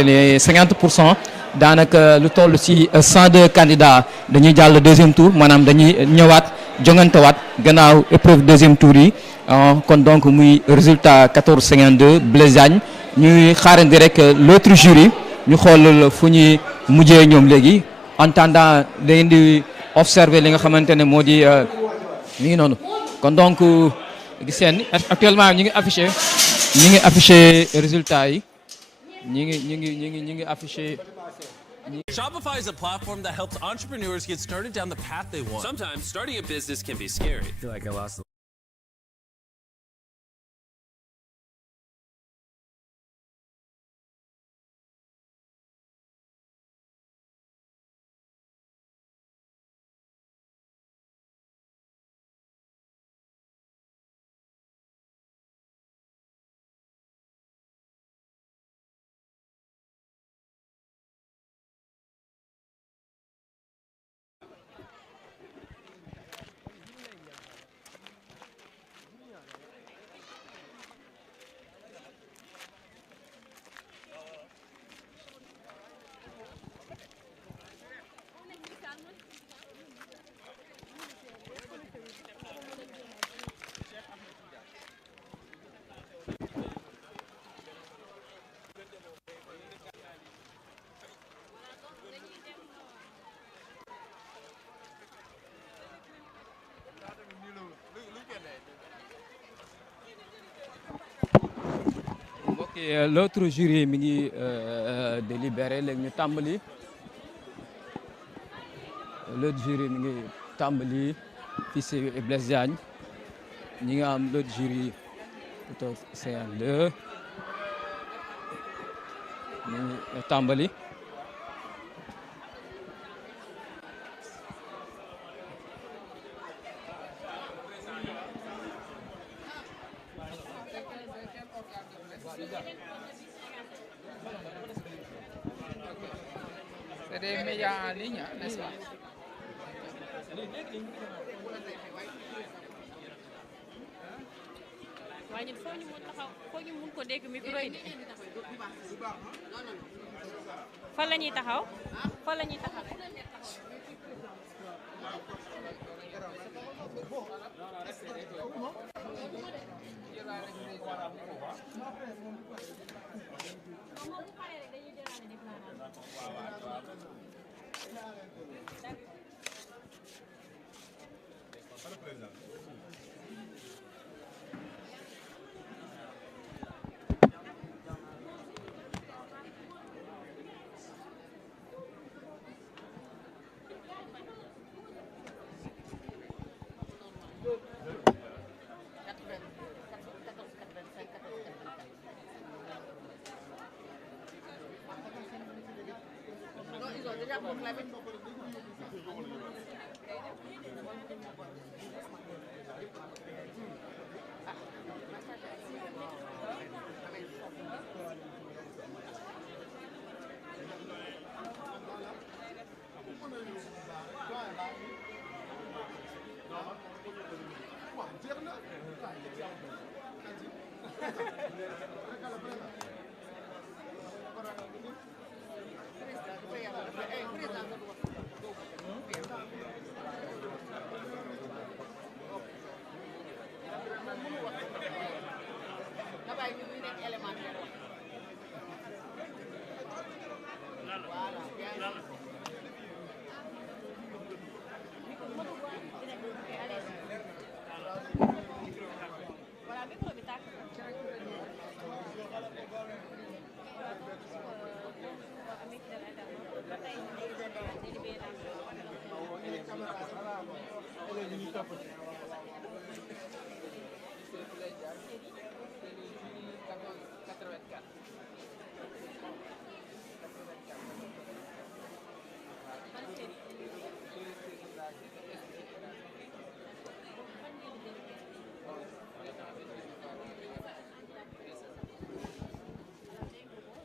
les 50% daanaka lu toll ci 102 candidats dañuy jàll deuxième tour maanaam dañuy ñëwaat jongantewaat gannaaw épreuve deuxième tour yi kon donc muy résultat 14,52 Blaise Diagne ñuy xaarandi rek l'autre jury ñu xool fu ñuy mujjee ñoom léegi en attendant da ngeen di observer li nga xamante ne moo di mi ngi noonu kon donc gis ngeen actuellement ñi ngi affiché résultat yi. ñi ngi affiché. Shopify is a platform that helps entrepreneurs get started down the path they want. Sometimes starting a business can be scary. I feel like I lost l'autre jury mi ngi délibéré léegi ñu tàmbali l'autre jury mi ngi tàmbali fii ci Blaise Diagne ñi nga am l'autre jury plutôt 52 ñu ngi tàmbali C'est des médias en ligne, n'est-ce pas? waaye ñun foo ñu mun taxaw foo ñu mun ko dégg micro yi fan la ñuy taxaw fan la ñuy taxaw.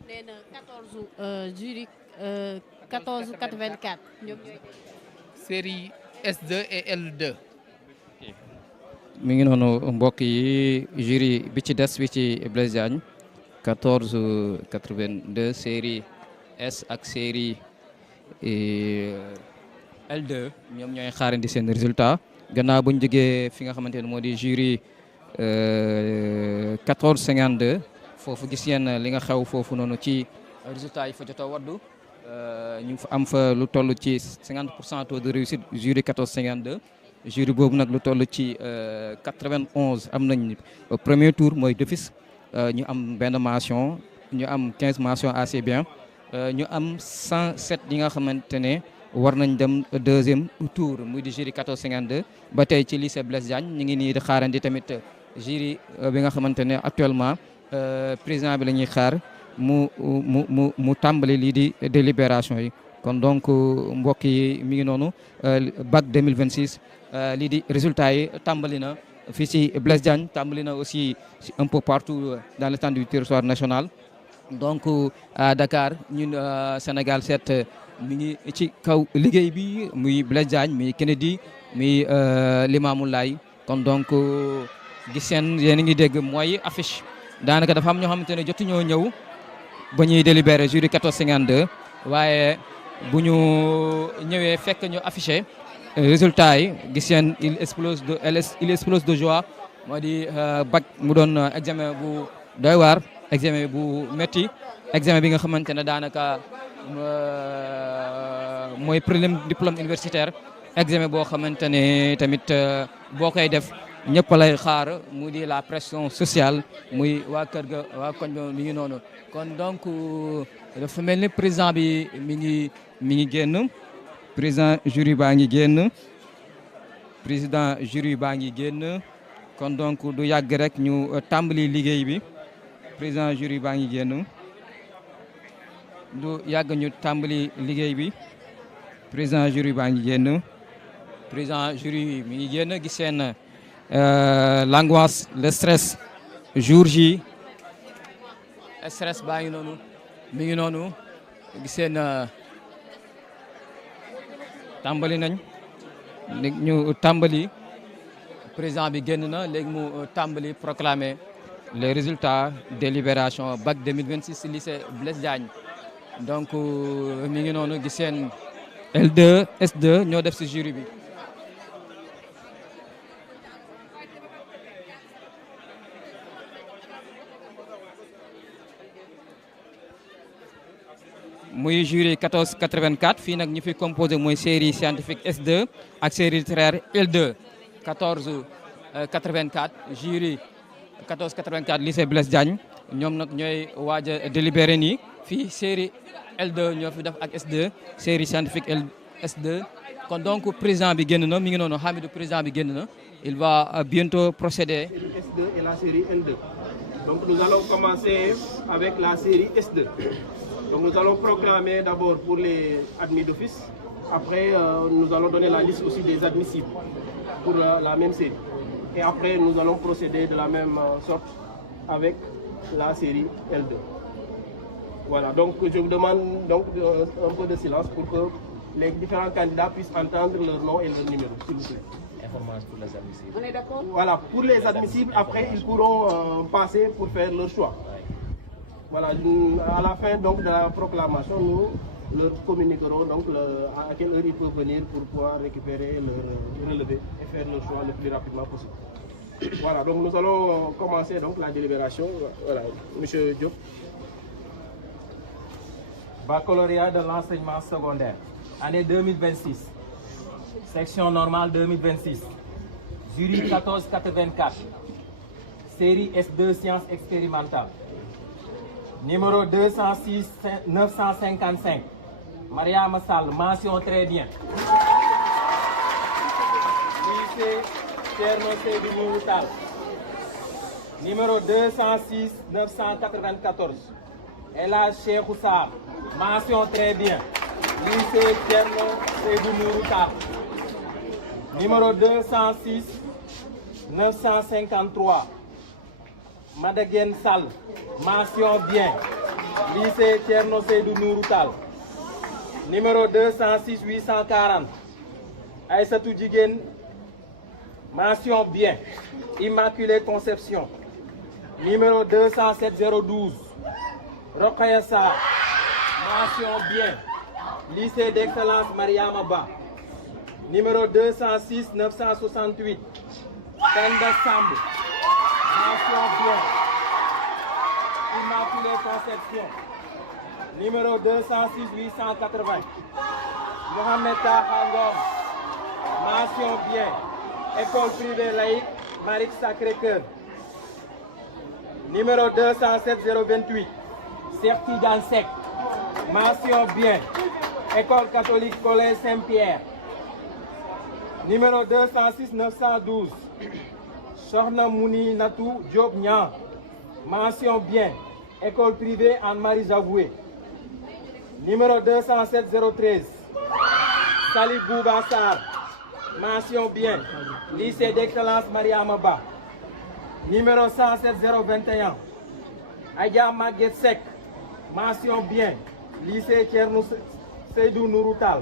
nee na 14 jury 14,84 ñoom ñooy Série S2 et L2. mi ngi noonu mbokk yi jury bi ci des bi ci Blaise Diagne 1482 série S ak série L2 ñoom ñooy xaarandi seen résultat gannaaw bu ñu jógee fi nga xamante ne moo di jury 1452 foofu gis ngeen li nga xew foofu noonu ci résultat yi fa jot a waddu ñu am fa lu toll ci 50% taux de réussite jury 1452 jury boobu nag lu toll ci 91 am nañ premier tour mooy d'office ñu am benn mention ñu am 15 mentions assez bien ñu am 107 yi nga xamante ne war nañ dem deuxième tour muy di jury 1452 ba tey ci lycée Blaise Diagne ñu ngi nii di xaarandi tamit jury bi nga xamante ne actuellement président bi la ñuy xaar mu tàmbali lii di délibération yi kon donc mbokk yi mi ngi noonu bac 2026 lii di résultat yi tàmbali na fii ci Blaise Diagne tàmbali na aussi un peu partout dans l'étendue du territoire national donc à Dakar ñun Sénégal 7 mi ngi ci kaw liggéey bi muy Blaise Diagne muy Kennedy muy Limamoulaye kon donc gis seen yéen a ngi dégg mooy affiche daanaka dafa am ñoo xamante ne jotuñoo ñëw ba ñuy délibéré jury 1452 waaye bu ñu ñëwee fekk ñu affiché résultat yi gis ngeen il explose de joie moo di bac mu doon examen bu doy waar examen bu métti examen bi nga xamante ne daanaka mooy diplôme universitaire examen boo xamante ne tamit boo koy def ñëpp lay xaar mu di la pression sociale muy waa kër ga waa koñ ba mi ngi noonu kon donc dafa mel ni président bi mi ngi génn président jury baa ngi génn kon donc du yàgg rek ñu tàmbali liggéey bi président jury baa ngi génn du yàgg ñu tàmbali liggéey bi président jury baa ngi génn président jury mi ngi génn gis seen l'angoisse le stress jour J stress baa ngi noonu mi ngi noonu gis seen tàmbali nañ léegi ñu tàmbali président bi génn na léegi mu tàmbali proclamer les résultats des libérations bac 2026 lycée Blaise Diagne donc mi ngi noonu gis seen L2 S2 ñoo def ci jury bi muy jury 1484 fii nag ñu fi composé mooy série scientifique S2 ak série littéraire L2 1484 jury 1484 lycée Blaise Diagne ñoom nag ñooy waaj a délibéré nii fii série L2 ñoo fi def ak S2 série scientifique S2 kon donc président bi génn na mi ngi noonu Hamidou président bi génn na il va bientôt procéder. S2 et la série L2 donc nous allons commencer avec la série S2. Donc nous allons proclamer d'abord pour les admis d'office. Après, nous allons donner la liste aussi des admissibles pour la même série. Et après, nous allons procéder de la même sorte avec la série L2. Voilà, donc je vous demande donc un peu de silence pour que les différents candidats puissent entendre leur nom et leur numéro, s'il vous plaît. Information pour les admissibles. On est d'accord? Voilà, pour les admissibles, après, ils pourront passer pour faire leur choix. Voilà, à la fin donc de la proclamation, nous leur communiquerons donc à quelle heure ils peuvent venir pour pouvoir récupérer leur relevé et faire leur choix le plus rapidement possible. Voilà, donc nous allons commencer donc la délibération. Voilà, Monsieur Diop. Baccalauréat de l'enseignement secondaire, année 2026, section normale 2026, jury 1484, série S2 sciences expérimentales. Numéro 206 955, Mariama Sall, mention très bien. Lycée Thierno Seydou Nourou Tall. Numéro 206 994, Ella Cheikhou Sarr, mention très bien. Lycée Thierno Seydou Nourou Tall. Numéro 206 953, Madaguen Sall, mention bien. Lycée Thierno Seydou Nourou Tall. Numéro 206 840, Aïssatou Djiguen, mention bien. Immaculée Conception. Numéro 207 012, Rokhaya Sarr, mention bien. Lycée d'excellence Mariama Ba. Numéro 206 968. Penda Samb, mention bien. Immaculée Conception. Numéro 206 880. Mohamed Taha Ngom, mention bien. École privée laïque Marik Sacré-Cœur. Numéro 207 028. Cheikh Tidiane Seck, mention bien. École catholique Collège Saint-Pierre. Numéro 206 912. Sokhna Mouni Natou Diop Niang, mention bien. École privée Anne-Marie Javoué. Numéro 207 013. Salih Bouba Sarr, mention bien. Lycée d'excellence Mariama Ba. Numéro 107 021. Adja Maguette Seck, mention bien. Lycée Thierno Seydou Nourou Tall.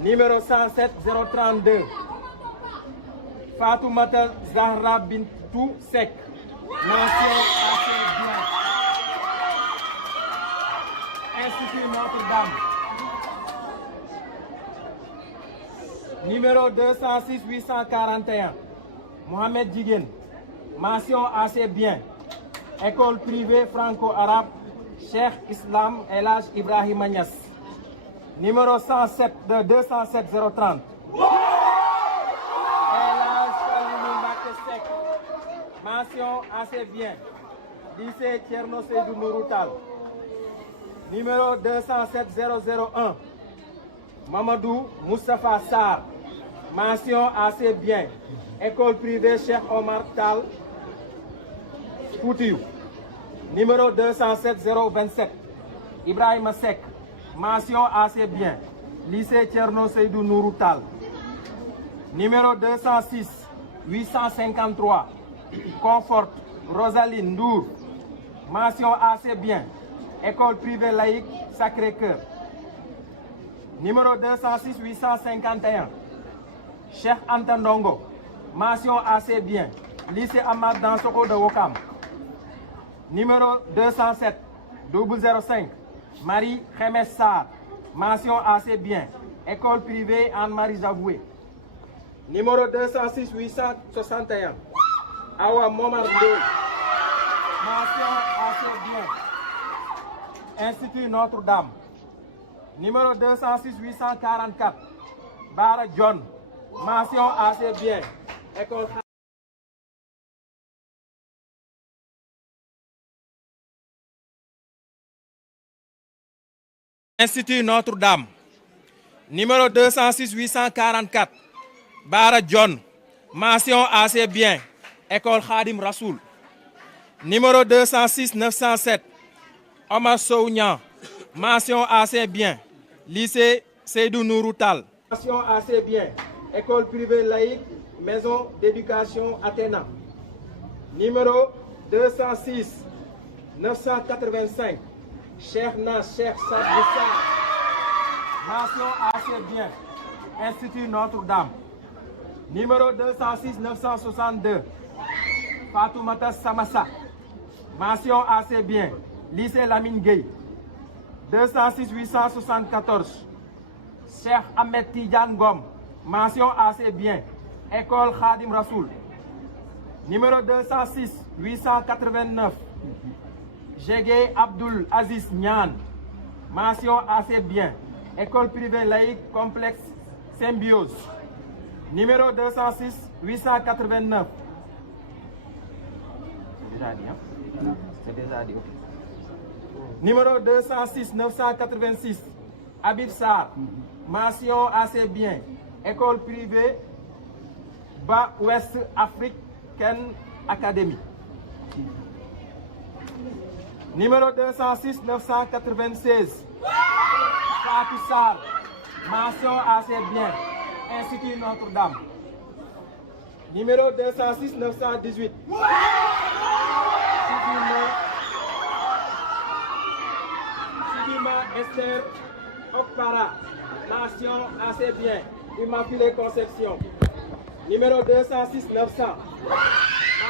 Numéro 107 032. Fatoumata Zahra Bintou Seck, mention assez bien. Institut Notre-Dame. Numéro 206 841. Mohamed Djiguen, mention assez bien. École privée franco-arabe Cheikh Islam El Hadj Ibrahima Niass. Numéro 107 de 207 030. El Hadj Kalidou Mbacké Seck, mention assez bien. Lycée Thierno Seydou Nourou Tall. Numéro 207 001. Mamadou Moustapha Sarr, mention assez bien. École privée Cheikh Omar Tall Foutiou. Numéro 207 027. Ibrahima Seck, mention assez bien. Lycée Thierno Seydou Nourou Tall. Numéro 206 853. Confort Rosaline Ndour, mention assez bien. École privée laïque Sacré-Cœur. Numéro 206 851. Cheikh Anta Ndongo, mention assez bien. Lycée Ahmad Dansokho de Ouakam. Numéro 207 005. Marie Khémesse Sarr, mention assez bien. École privée Anne-Marie Javoué. Numéro 206 861. Awa Momar Ndoye, mention assez bien. Institut Notre-Dame. Numéro 206 844. Bara John, mention assez bien. École Institut Notre-Dame. Numéro 206 844. Bara John, mention assez bien. École Khadim Rassoul. Numéro 206 907. Omar Sow Niang, mention assez bien. Lycée Seydou Nourou Tall. Mention assez bien. École privée laïque Maison d'éducation Athéna. Numéro 206 985. Cheikh Nas Cheikh Sadou Sarr, mention assez bien. Institut Notre-Dame. Numéro 206 962. Fatoumata Samassa, mention assez bien. Lycée Lamine Gueye. 206 874. Cheikh Ahmed Tidiane Ngom, mention assez bien. École Khadim Rassoul. Numéro 206 889. Jégé Abdoul Aziz Niane, mention assez bien. École privée laïque complexe Symbiose. Numéro 206 889. C'est déjà dit. Numéro 206 986. Habib Sarr, mention assez bien. École privée Bas Ouest Africaine Academy. Numéro 206 996. Fatou Sarr, mention assez bien. Institut Notre-Dame. Numéro 206 918. Sidima Esther Okpara, mention assez bien. Immaculée Conception. Numéro 206 900.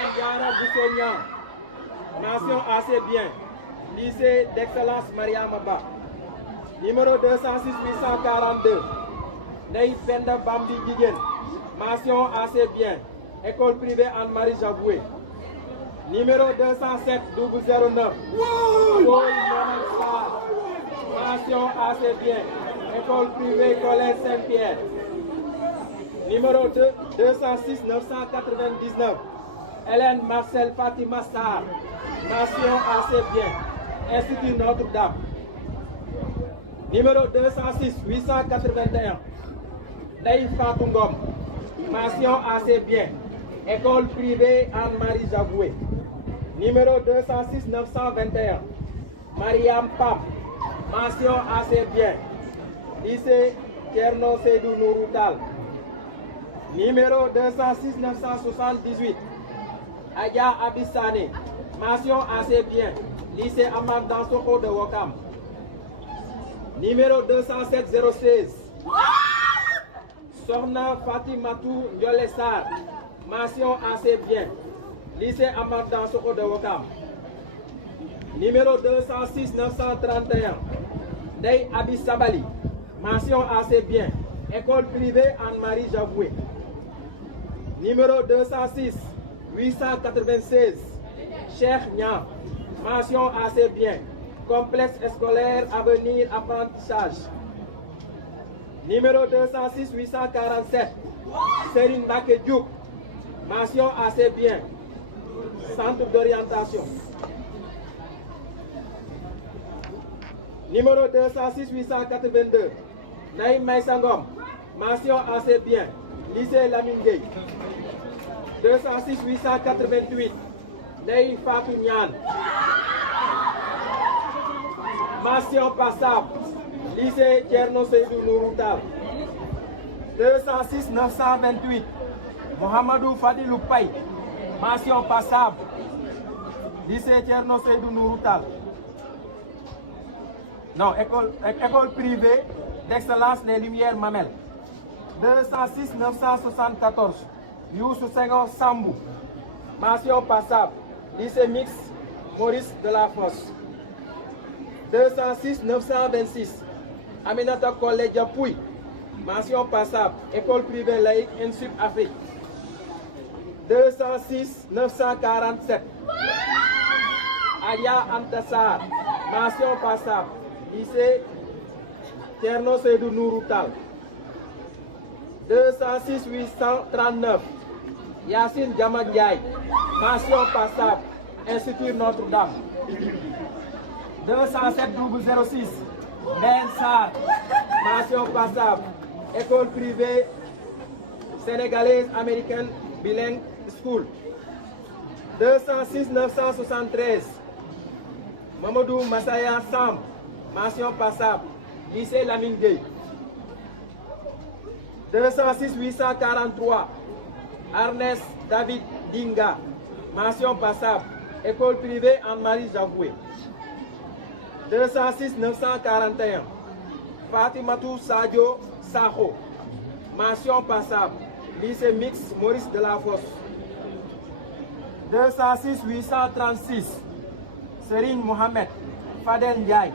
Andiara Boussognan, mention assez bien. lycée d'excellence Mariamaba. Numéro 206 842, Ney Penda Bambi Guiguen, mention assez bien, école privée Anne-Marie Javoué. Numéro 207 009, Paul Mohamed, mention assez bien, école privée Collège Saint-Pierre. Numéro 206 999, Hélène Marcel Fatima Sarr, mention assez bien, Institut Notre-Dame. Numéro 206 881, Ney Fatou Ngom, mention assez bien, école privée Anne-Marie Javoué. Numéro 206 921, Mariam Pam, mention assez bien, lycée Tierno Seydou Nouroutal. Numéro 206 978, Adja Abissane, mention assez bien, lycée Amad Dansoko de Wakam. Numéro 207 016, Sorna Fatimatou Ndiolessar, mention assez bien, lycée Amad Dansoko de Wakam. Numéro 206 931, Dey Abissabali, mention assez bien, école privée Anne-Marie Javoué. Numéro 206 896, Cheikh Niang, mention assez bien, complexe scolaire Avenir Apprentissage. Numéro 206 847, Serine Baké Diouk, mention assez bien, centre d'orientation. Numéro 206 882, Naïm Maïsangom, mention assez bien, lycée Lamine Gueye. 206 888, Naïm Fatou Niane, mention passable, lycée Tierno Seydou Nouroutal. 206 928, Mohamedou Fadilou Paye, mention passable, lycée Tierno Seydou Nouroutal. Non, école privée d'excellence Les Lumières Mamelles. 206 974, Youssou Senghor Sambou, mention passable, lycée mixte Maurice de la Fosse. 206 926, Aminata Collège Pouy, mention passable, école privée laïque INSUP Afrique. 206 947, Aya Antassar, mention passable, lycée Tierno Seydou Nouroutal. 206 839, Yassine Diamandiaï, mention passable, Institut Notre-Dame. 207 006, Ben Sarr, mention passable, école privée sénégalaise américaine bilingue school. 206 973, Mamadou Massaya Sam, mention passable, lycée Lamine Gueye. 206 843, Ernest David Dinga, mention passable, école privée Anne-Marie Javoué. 206 941, Fatimatou Sadio Saho, mention passable, lycée mixte Maurice de la Fosse. 206 836, Serine Mohamed Fadel Ndiaye,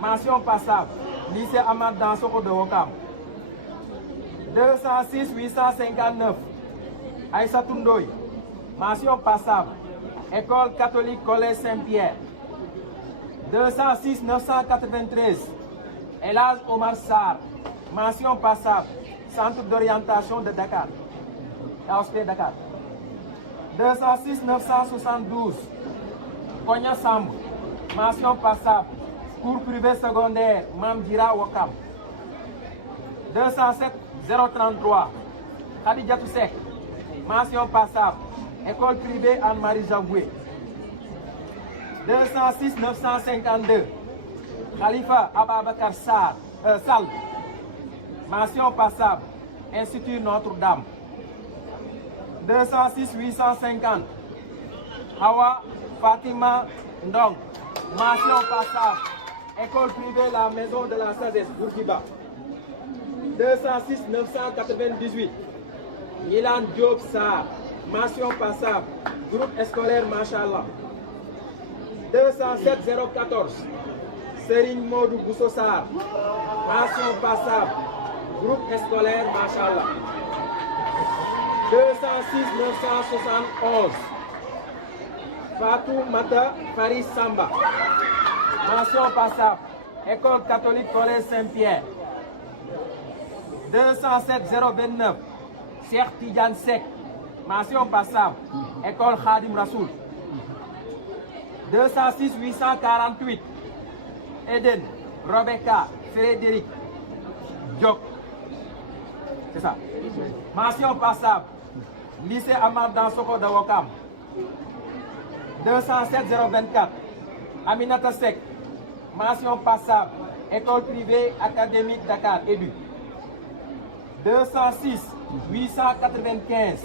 mention passable, lycée Amad Dansoko de Wakam. 206 859, Aïssatou Ndoye, mention passable, école catholique Collège Saint-Pierre. 206 993, Elaz Omar Sarr, mention passable, centre d'orientation de Dakar, AOSP Dakar. 206 972, Konya Samb, mention passable, cours privé secondaire, Mamdira Wakam. 207 033, Khadijatou Sek, mention passable, école privée Anne-Marie Javoué. 206 952, Khalifa Ababakar Sall, mention passable, Institut Notre-Dame. 206 850, Hawa Fatima Ndong, mention passable, école privée La Maison de la Sagesse, Bourguiba. 206 998, Milan Diop Sarr, mention passable, groupe scolaire Machallah. 207 014. Serigne Modou Boussosar. Mention passable. Groupe scolaire, Machallah. 206 971. Fatou Mata Faris Samba. Mention passable. École catholique Collège Saint-Pierre. 207 029. Cheikh Tidiane Seck. Mention passable. École Khadim Rassoul. 206 848. Eden, Rebecca, Frédéric, Diop. C'est ça. Mention passable. Lycée Amar Dansoko de Wakam. 207 024. Aminata Seck. Mention passable. École privée académique Dakar, Édu. 206 895.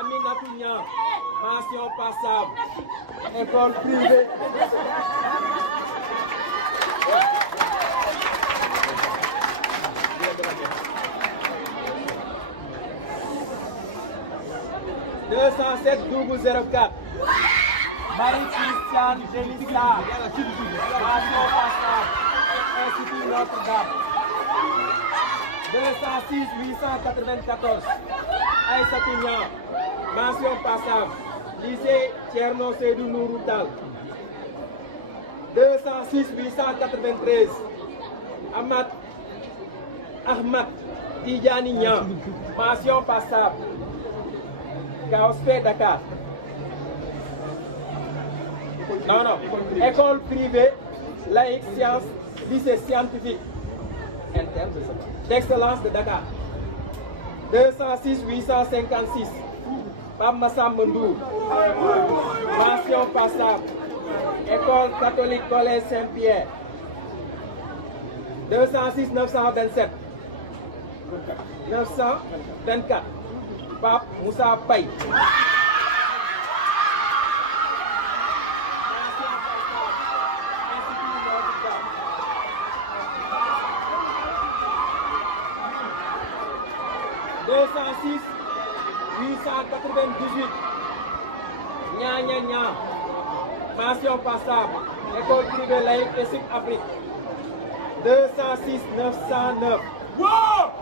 Aminatou Niang. Mention passable. École privée. « 207 004. Marie-Christiane Génissa. Mention passable. Institut Notre-Dame. 206 894. Aïssatou Niang. Mention passable. Lycée Thierno Seydou Nourou Tall. 206 893. Ahmad Tidjani Niang. Mention passable. Kaospe Dakar. Non. École privée, laïque, sciences, lycée scientifique interne d'excellence de Dakar. 206 856. Pape Massam Mendour. Mention passable. École catholique Collège Saint-Pierre. 206 927. 924. Pape Moussa Paye. (206 898) Nya. Mention passable. École privée laïque et Sud-Afrique. 206 909.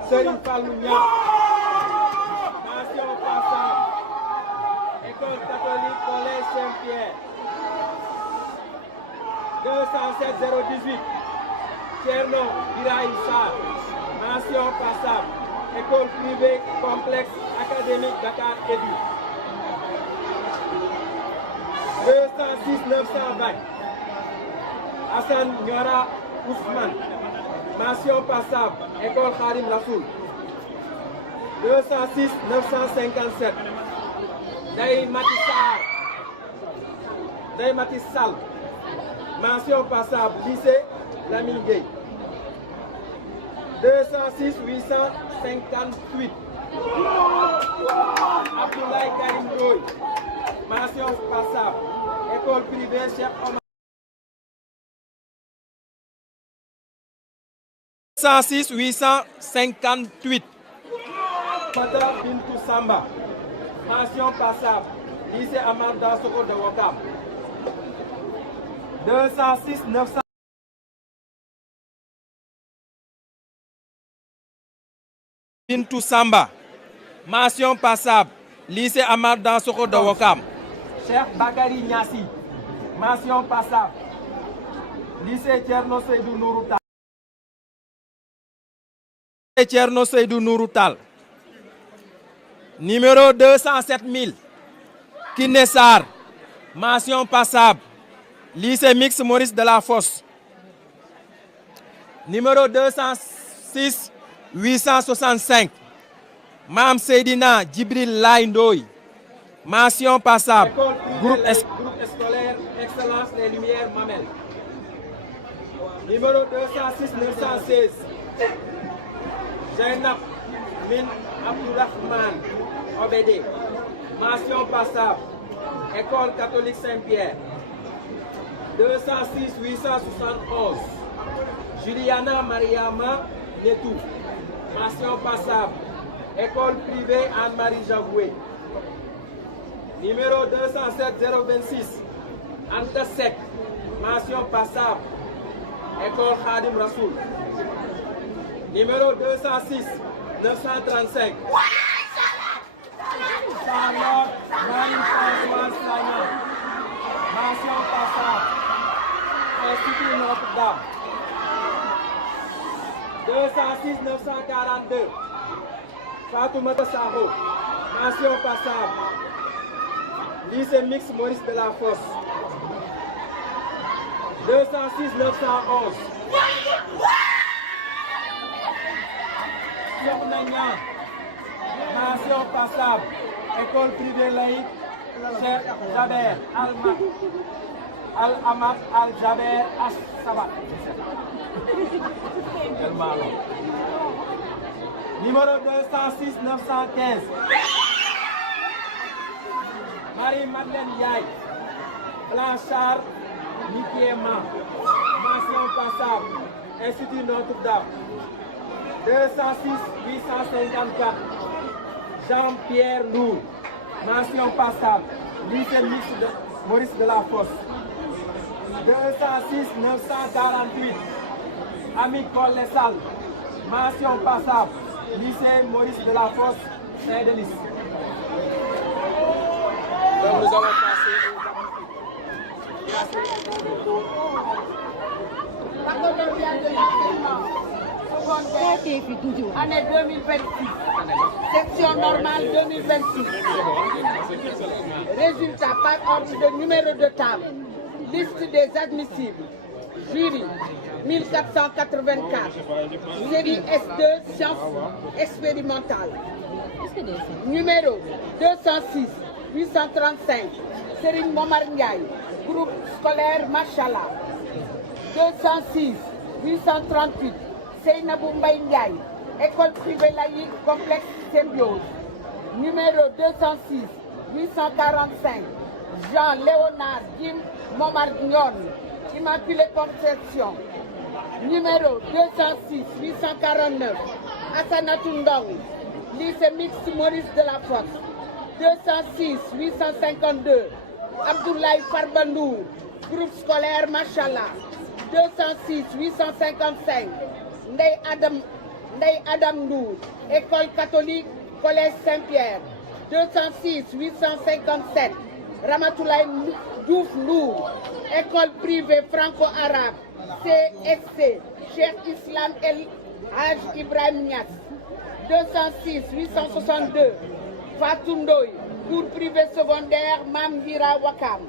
Serigne Fallou Niang. Mention passable. École catholique Collège Saint-Pierre. 207 018. Thierno Biraï Sarr. Mention passable. École privée complexe académique Dakar Édu. 206 920. Hassan Niora Ousmane. Mention passable. École Khadim Rassoul. 206 957. Day Matissal. Mention passable. Lycée Lamine Gueye. 206 858. Abdoulaye Karim Ndoye. Mention passable. École privée Cheikh Omar. 206 858. Fata Bintou Samba. Mention passable. Lycée Amar Dansoko de Wakam. 206 900. Bintou Samba. Mention passable. Lycée Amar Dansoko de Wakam. Cheikh Bakary Niassi. Mention passable. Lycée Thierno Seydou Nourou Tall. Thierno Seydou Nourou Tall. Numéro 207 000. Kiné Sarr. Mention passable. Lycée mixte Maurice de la Fosse. Numéro 206 865. Mam Seydina Djibril Laye Ndoye. Mention passable. Groupe scolaire Excellence des Lumières Mamel. Numéro 206 916. Zainab Min Abdourahman Obédé. Mention passable. École catholique Saint-Pierre. 206 871. Juliana Mariama Netou. Mention passable. École privée Anne-Marie Javoué. Numéro 207 026. Anta Sek, mention passable, École Khadim Rassoul. Numéro 206, 935. Charlotte Marie-Françoise Saina, mention passable, Institut Notre-Dame. 206 942. Fatoumata Sakho, mention passable, lycée mixte Maurice Delafosse. 206 911. Sokhna, mention passable, école privée laïque Cheikh Jaber Al-Amad Al-Jaber As-Sabat. Numéro 206 915. Marie-Madeleine Yaye, Blanchard Nikiema, mention passable, Institut Notre-Dame. 206 854. Jean-Pierre Lourd, mention passable, lycée mixte de Maurice Delafosse. 206 948. Ami Collessal, mention passable, lycée Maurice Delafosse, Saint-Denis. Donc nous allons passer Année 2026. Section normale 2026. Résultat par ordre de numéro de table. Liste des admissibles. Jury 1484. Série S2 sciences expérimentales. Numéro 206 835. Serigne Momar Ndiaye. Groupe scolaire Machallah. 206 838. Seynabou Mbaye Ndiaye. École privée laïque complexe Symbiose. Numéro 206 845. Jean-Léonard Jim Momar Nyon. Immaculée Conception. Numéro 206 849. Assanatou Ndong. Lycée mixte Maurice Delafosse. 206 852. Abdoulaye Farbandour. Groupe scolaire Machallah. 206 855. Ndeye Adam Ndour. École catholique Collège Saint-Pierre. 206 857. Ramatoulaye Diouf Ndour. École privée franco-arabe CSC. Cheikh Islam El Haj Ibrahim Niass. 206 862. Fatou Ndoye. Cours privé secondaire Mam Gira Wakam.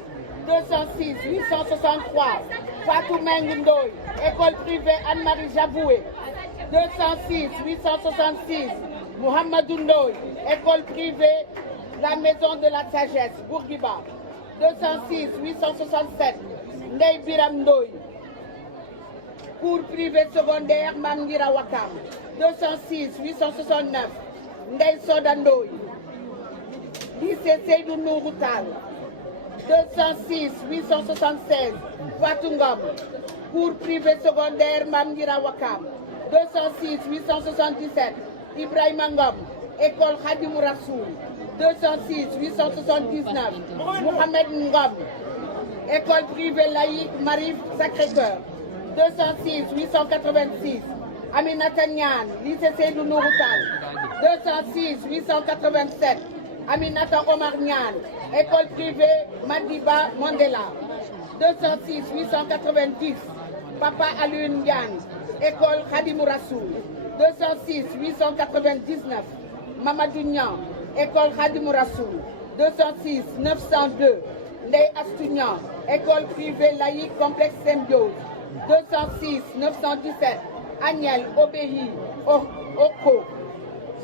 206 863. Fatou Meng Ndoye. École privée Anne-Marie Javoué. 206 866. Mohamedou Ndoye. École privée La Maison de la Sagesse, Bourguiba. 206 867. Ndeye Biram Ndoye. Cours privé secondaire Mam Gira Wakam. 206 869. Ndeye Soda Ndoye. Lycée Seydou Nourou Tall. 206 876. Fatou Ngom. Cours privé secondaire Mam Gira Wakam. 206 877. Ibrahima Ngom. École Khadim Rassoul. 206 879. Mohamed Ngom. École privée laïque Marie Sacré-Cœur. 206 886. Aminata Niane. Lycée Seydou Nourou Tall. 206 887. Aminata Omar Niane. École privée Madiba Mandela. 206 890. Papa Alioune Ndiane. École Khadim Rassoul. 206 899. Mamadou Niang. École Khadim Rassoul. 206 902. Ndeye Astou Niang. École privée laïque complexe Symbiose. 206 917. Agnel Obéhi Oko.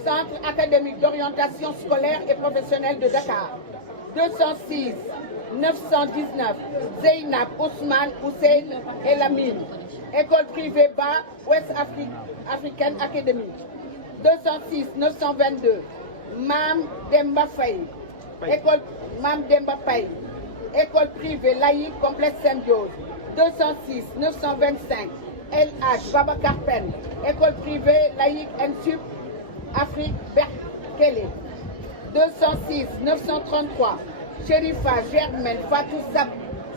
Centre académique d'orientation scolaire et professionnelle de Dakar. 206 919. Zeynab Ousmane Hussein Elamine. École privée Bas West African Academy. 206 922. Mam Demba Faye. École Mam Demba Faye. École privée laïque complexe Symbiose. 206 925. LH Babacar Pen. École privée laïque NSUP Afrique Berkeley. 206 933. Chérifa Germaine Fatou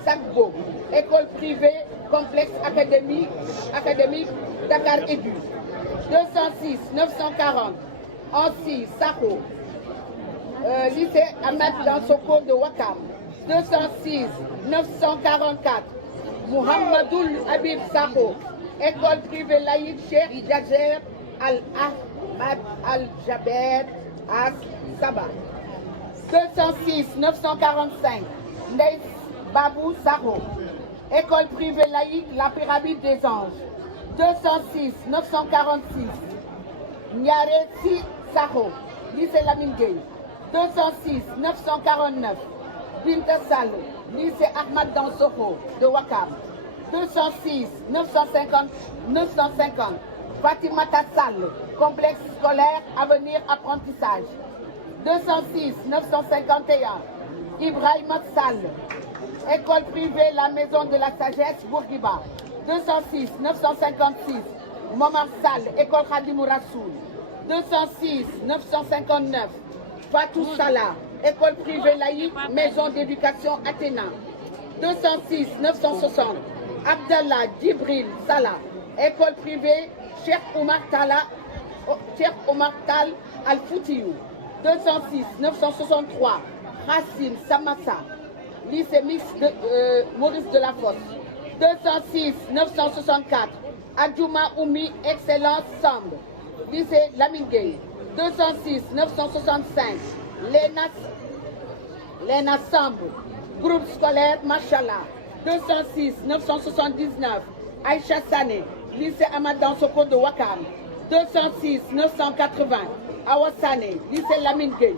Sagbo. École privée, complexe académique Dakar Édu. 206 940 Ansi Sakho. Lycée Ahmed Dansoko de Wakam. 206 944 Mohamedoul Habib Sakho. École privée laïque Cheikh Jazer Al-Ahmad Al-Jaber As Saba. 206 945 Ndey Babou Sakho. École privée laïque La Pyramide des Anges. 206 946 Nyare Si Sakho. Lycée Lamine Gueye. 206 949 Binta Sall. Lycée Ahmad Dansoko de Wakam. 206 950 Fatimata Sall. Complexe scolaire Avenir Apprentissage. 206 951 Ibrahima Sall. École privée La Maison de la Sagesse Bourguiba. 206 956 Momar Sall. École Khadimou Rassoul. 206 959 Fatou Salah. École privée laïque Maison d'éducation Athéna. 206 960 Abdallah Djibril Salah. École privée Cheikh Omar Tal Al-Foutiou. 206 963 Racine Samassa. Lycée mixte de Maurice Delafosse. 206 964 Adjouma Oumi Excellence Samb. Lycée Lamine Gueye. 206 965 Lena Samb. Groupe scolaire Machallah. 206 979 Aïcha Sané. Lycée Ahmad Dansoko de Wakam. 206 980 Awa Sané. Lycée Lamine Gueye.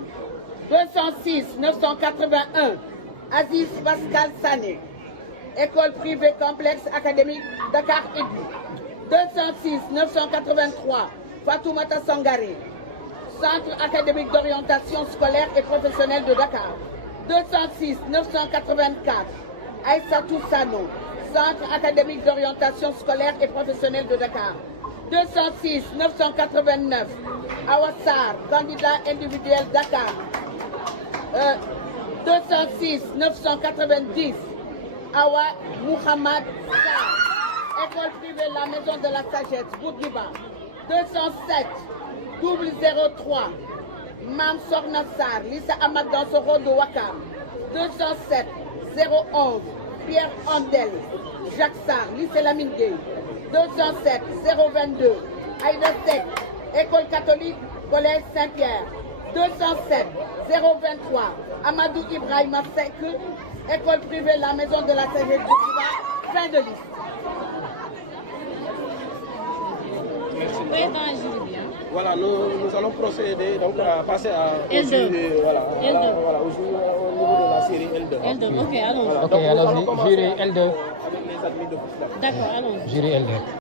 206 981 Aziz Pascal Sané. École privée complexe académique Dakar Édu. 206 983 Fatoumata Sangaré. Centre académique d'orientation scolaire et professionnelle de Dakar. 206 984 Aïssatou Sano. Centre académique d'orientation scolaire et professionnelle de Dakar. 206 989 Awassar, candidat individuel Dakar. 206 990 Awa Mohamed Sarr. École privée La Maison de la Sagesse Bourguiba. 207 003 Mam Sorna Sarr. Lycée Ahmad Dansoko de Wakam. 207 011 Pierre Andel Jacques Sarr. Lycée Lamine Gueye. 207 022 Aïda Sek. École catholique Collège Saint-Pierre. 207 023 Amadou Ibrahima Sek. École privée La Maison de la Sagesse Bourguiba. Fin de liste. Voilà, nous allons procéder donc à passer à L2. au niveau de la série L2. L2, ok, allons. Voilà, Ok, donc nous alors allons commencer jury L2. avec les admis de Foussla. D'accord, allons. Jury L2.